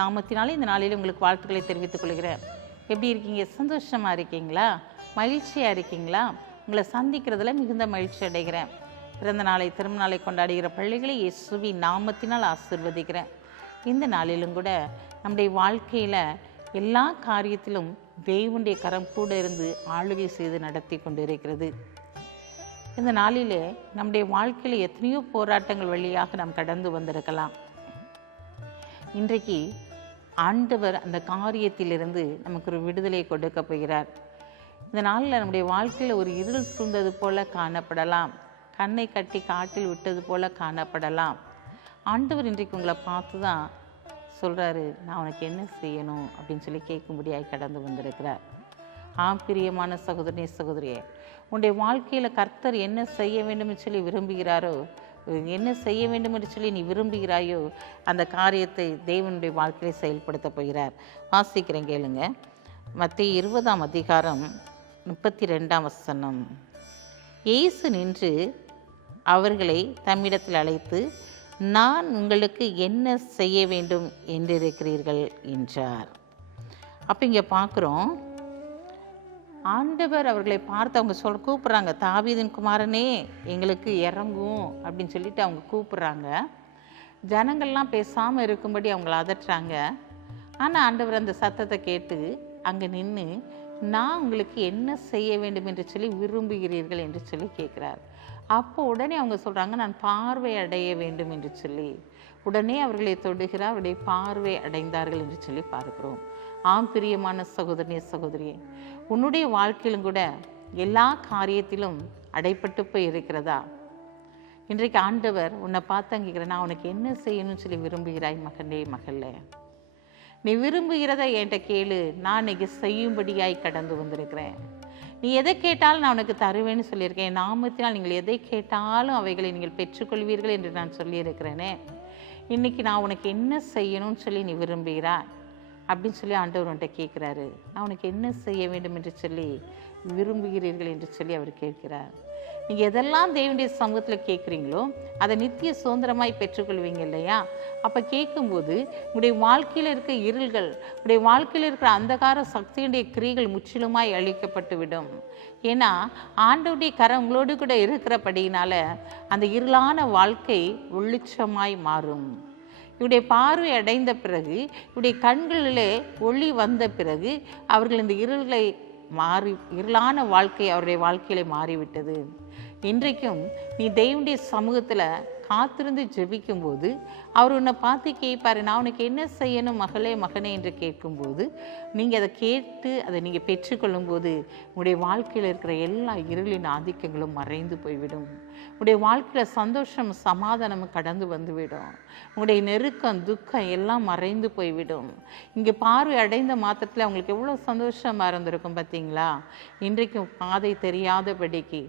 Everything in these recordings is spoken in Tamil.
நாமத்தினாலே இந்த நாளில் உங்களுக்கு வாழ்த்துக்களை தெரிவித்துக் கொள்கிறேன். எப்படி இருக்கீங்க? சந்தோஷமாக இருக்கீங்களா? மகிழ்ச்சியாக இருக்கீங்களா? உங்களை சந்திக்கிறதுல மிகுந்த மகிழ்ச்சி அடைகிறேன். பிறந்த நாளை திரும்ப நாளை கொண்டாடுகிற பிள்ளைகளை இயேசுவின் நாமத்தினால் ஆசீர்வதிக்கிறேன். இந்த நாளிலும் கூட நம்முடைய வாழ்க்கையில் எல்லா காரியத்திலும் தேவனுடைய கரம் கூட இருந்து ஆளுகை செய்து நடத்தி கொண்டு இருக்கிறது. இந்த நாளிலே நம்முடைய வாழ்க்கையில் எத்தனையோ போராட்டங்கள் வழியாக நாம் கடந்து வந்திருக்கலாம். இன்றைக்கு ஆண்டவர் அந்த காரியத்திலிருந்து நமக்கு ஒரு விடுதலை கொடுக்க போகிறார். இந்த நாளில் நம்முடைய வாழ்க்கையில் ஒரு இருள் சூழ்ந்தது போல காணப்படலாம், கண்ணை கட்டி காட்டில் விட்டது போல காணப்படலாம். ஆண்டவர் இன்றைக்கு உங்களை பார்த்து தான் சொல்கிறாரு, நான் உனக்கு என்ன செய்யணும் அப்படின்னு சொல்லி கேட்கும்படியாய் கடந்து வந்திருக்கிறார். பிரியமான சகோதரனே சகோதரியே, உன்னுடைய வாழ்க்கையில் கர்த்தர் என்ன செய்ய வேண்டும் என்று சொல்லி விரும்புகிறாரோ, என்ன செய்ய வேண்டும் என்று சொல்லி நீ விரும்புகிறாயோ அந்த காரியத்தை தேவனுடைய வாழ்க்கையை செயல்படுத்த போகிறார். வாசிக்கிறேன் கேளுங்க. மத்தேயு 20ஆம் அதிகாரம் 32ஆம் வசனம். இயேசு நின்று அவர்களை தம்மிடத்தில் அழைத்து, நான் உங்களுக்கு என்ன செய்ய வேண்டும் என்றிருக்கிறீர்கள் என்றார். அப்போ இங்கே பார்க்குறோம், ஆண்டவர் அவர்களை பார்த்து அவங்க கூப்பிட்றாங்க, தாவீதின் குமாரனே எங்களுக்கு இறங்கும் அப்படின்னு சொல்லிட்டு அவங்க கூப்பிட்றாங்க. ஜனங்கள்லாம் பேசாமல் இருக்கும்படி அவங்கள அதட்டுறாங்க. ஆனால் ஆண்டவர் அந்த சத்தத்தை கேட்டு அங்கே நின்று, நான் உங்களுக்கு என்ன செய்ய வேண்டும் என்று சொல்லி விரும்புகிறீர்கள் என்று சொல்லி கேட்குறார். அப்போ உடனே அவங்க சொல்கிறாங்க, நான் பார்வை அடைய வேண்டும் என்று சொல்லி. உடனே அவர்களை தொடுகிறார், அவருடைய பார்வை அடைந்தார்கள் என்று சொல்லி பார்க்கிறோம். பிரியமான சகோதரனே சகோதரியே, உன்னுடைய வாழ்க்கையிலும் கூட எல்லா காரியத்திலும் அடைப்பட்டு போய் இருக்கிறதா? இன்றைக்கு ஆண்டவர் உன்னை பார்த்து கேட்கிறேன், நான் உனக்கு என்ன செய்யணும்னு சொல்லி விரும்புகிறாய் மகனே மகளே? நீ விரும்புகிறத என்கிட்ட கேளு, நான் இன்னைக்கு செய்யும்படியாய் கடந்து வந்திருக்கிறேன். நீ எதை கேட்டாலும் நான் உனக்கு தருவேன்னு சொல்லியிருக்கேன். நாமத்தினால் நீங்கள் எதை கேட்டாலும் அவைகளை நீங்கள் பெற்றுக்கொள்வீர்கள் என்று நான் சொல்லியிருக்கிறேனே. இன்னைக்கு நான் உனக்கு என்ன செய்யணும்னு சொல்லி நீ விரும்புகிறாய் அப்படின்னு சொல்லி ஆண்டவர் உன்கிட்ட கேட்குறாரு. நான் உனக்கு என்ன செய்ய வேண்டும் என்று சொல்லி விரும்புகிறீர்கள் என்று சொல்லி அவர் கேட்கிறார். நீங்கள் எதெல்லாம் தேவனுடைய சமூகத்தில் கேட்குறீங்களோ அதை நித்திய சுதந்திரமாய் பெற்றுக்கொள்வீங்க இல்லையா? அப்போ கேட்கும்போது உங்களுடைய வாழ்க்கையில் இருக்க இருள்கள், உங்களுடைய வாழ்க்கையில் இருக்கிற அந்தகார சக்தியுடைய கிரியைகள் முற்றிலுமாய் அழிக்கப்பட்டு விடும். ஏன்னா ஆண்டவருடைய கரம் உங்களோடு கூட இருக்கிறபடியினால அந்த இருளான வாழ்க்கை வெளிச்சமாய் மாறும். இவருடைய பார்வை அடைந்த பிறகு, இவருடைய கண்களிலே ஒளி வந்த பிறகு அவர்கள் இந்த இருளான வாழ்க்கை அவருடைய வாழ்க்கையிலே மாறிவிட்டது. இன்றைக்கும் நீ தேவனுடைய சமூகத்தில் காத்திருந்து ஜெபிக்கும்போது அவர் உன்னை பார்த்து கேட்பாரு, நான் உனக்கு என்ன செய்யணும் மகளே மகனே என்று கேட்கும்போது நீங்கள் அதை கேட்டு அதை நீங்கள் பெற்றுக்கொள்ளும்போது உங்களுடைய வாழ்க்கையில் இருக்கிற எல்லா இருளின் ஆதிக்கங்களும் மறைந்து போய்விடும். உங்களுடைய வாழ்க்கையில் சந்தோஷம் சமாதானமும் கடந்து வந்துவிடும். உங்களுடைய நெருக்கம் துக்கம் எல்லாம் மறைந்து போய்விடும். இங்கே பார்வை அடைந்த மாத்திரத்தில் அவங்களுக்கு எவ்வளோ சந்தோஷமாக இருந்திருக்கும் பார்த்தீங்களா? இன்றைக்கும் பாதை தெரியாதபடிக்கு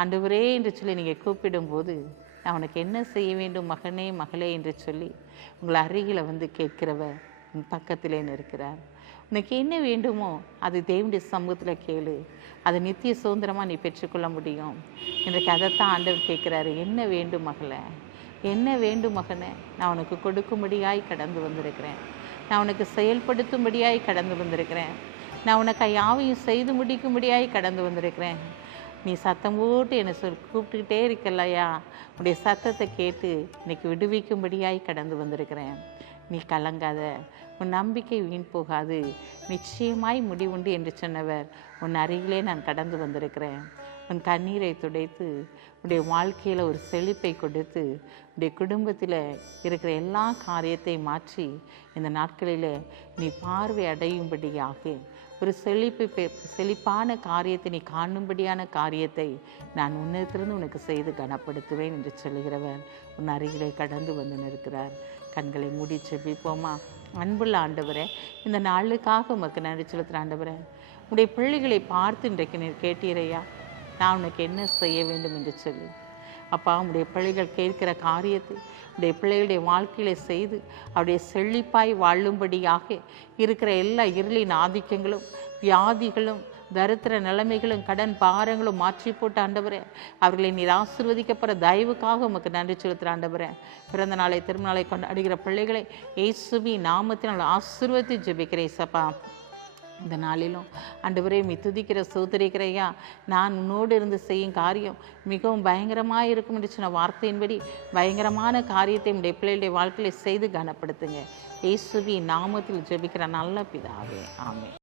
ஆண்டவரே என்று சொல்லி நீங்கள் கூப்பிடும்போது, நான் உனக்கு என்ன செய்ய வேண்டும் மகனே மகளே என்று சொல்லி உங்களை அருகில் வந்து கேட்கிறவர் உன் பக்கத்திலே இருக்கிறார். உனக்கு என்ன வேண்டுமோ அது தேவனுடைய சமூகத்தில் கேளு, அது நித்திய சுதந்திரமாக நீ பெற்றுக்கொள்ள முடியும். இன்றைக்கு அதைத்தான் ஆண்டவர் கேட்குறாரு. என்ன வேண்டும் மகளே, என்ன வேண்டும் மகனே? நான் உனக்கு கொடுக்கும்படியாய் கடந்து வந்திருக்கிறேன். நான் உனக்கு செயல்படுத்தும்படியாய் கடந்து வந்திருக்கிறேன். நான் உனக்கு யாவையும் செய்து முடிக்கும்படியாய் கடந்து வந்திருக்கிறேன். நீ சத்தம் போட்டு என்னை கூப்பிட்டுக்கிட்டே இருக்கலையா? உன்னுடைய சத்தத்தை கேட்டு இன்னைக்கு விடுவிக்கும்படியாய் கடந்து வந்திருக்கிறேன். நீ கலங்காத, உன் நம்பிக்கை வீண் போகாது, நிச்சயமாய் முடிவுண்டு என்று சொன்னவர் உன் அருகிலே நான் கடந்து வந்திருக்கிறேன். உன் கண்ணீரை துடைத்து உன்னுடைய வாழ்க்கையில் ஒரு செழிப்பை கொடுத்து உன்னுடைய குடும்பத்தில் இருக்கிற எல்லா காரியத்தையும் மாற்றி இந்த நாட்களில் நீ பார்வை அடையும்படியாக ஒரு செழிப்பான காரியத்தை நீ காணும்படியான காரியத்தை நான் உன்னிடத்திலிருந்து உனக்கு செய்து கனப்படுத்துவேன் என்று சொல்லுகிறவர் உன் அருகிலே கடந்து வந்து நிற்கிறார். கண்களை மூடி செபிப்போமா? அன்புள்ள ஆண்டவரே, இந்த நாளுக்காக உமக்கு நன்றி செலுத்துகிற ஆண்டவரே, உன்னுடைய பிள்ளைகளை பார்த்து இன்றைக்கு நீர் கேட்டீரையா, நான் உனக்கு என்ன செய்ய வேண்டும் என்று சொல்லி. அப்பா, உடைய பிள்ளைகள் கேட்கிற காரியத்தை உடைய பிள்ளைகளுடைய வாழ்க்கையில செய்து அவருடைய செழிப்பாய் வாழும்படியாக இருக்கிற எல்லா இருளின் ஆதிக்கங்களும் வியாதிகளும் தரித்திர நிலைமைகளும் கடன் பாரங்களும் மாற்றி போட்டு ஆண்டவரே, அவர்களை நீர் ஆசீர்வதிக்கப்படுற தயவுக்காக உமக்கு நன்றி செலுத்துகிற ஆண்டவரே. பிறந்த நாளை திருநாளை கொண்டாடுகிற பிள்ளைகளை இயேசுவின் நாமத்தினால் ஆசீர்வதித்து ஜெபிக்கிறேன் சப்பா. இந்த நாளிலும் ஆண்டவரே துதிக்கிற சோதரிக்கிறையா, நான் உன்னோடு இருந்து செய்யும் காரியம் மிகவும் பயங்கரமாக இருக்கும் என்று சொன்ன வார்த்தையின்படி பயங்கரமான காரியத்தை உடைய பிள்ளைகளுடைய வாழ்க்கையை செய்து கனப்படுத்துங்க. இயேசுவின் நாமத்தில் ஜெபிக்கிற நல்ல பிதாவே, ஆமென்.